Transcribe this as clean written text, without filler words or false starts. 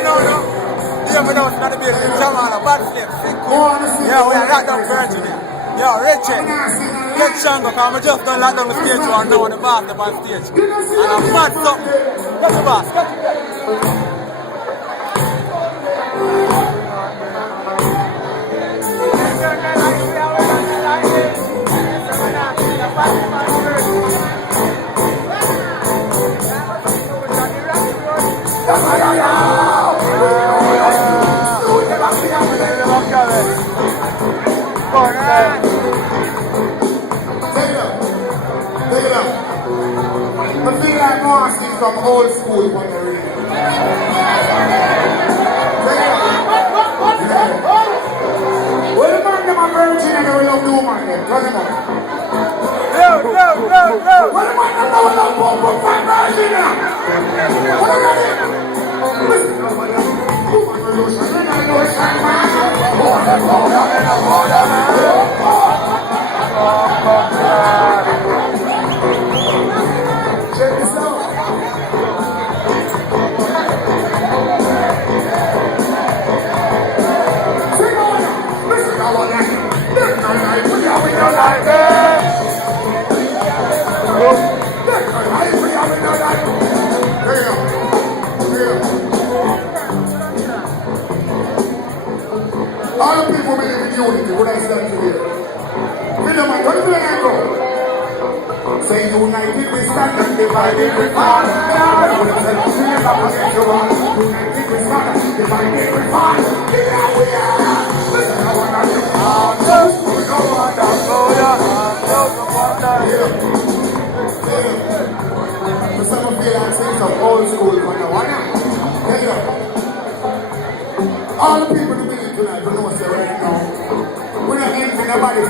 Yeah, we know it's gonna be a Jamal, a bad slip. Yeah, we are locked down Virginia. Yo, Richie, get stronger, because we just done lock down the stage one now on the basketball stage. And I'm mad something. Get the boss, get Take it up. I feel like Marcy from old school on the radio. Take it up. Well, the man them a virgin and they love the woman them. Turn them up. Well, the man them know love pump up for virgin now. What are you ready? Listen, woman revolution, revolution, man. Check this out. Sing on it. Listen, I want that. There's no life without we don't like it. There's no life without we don't like it. There you go. There you go. All the people believe in unity. What I stand to here. Freedom and don't be an go. Say united we stand and divided we fall. I would have said to you that was it you want. United we stand, divided we fall. Here we are. Listen, I want to do all those who know what I'm going. Some of you are saying some old school for the one. Take it up. All the people who believe tonight, we know what's right now. We're not entering nobody's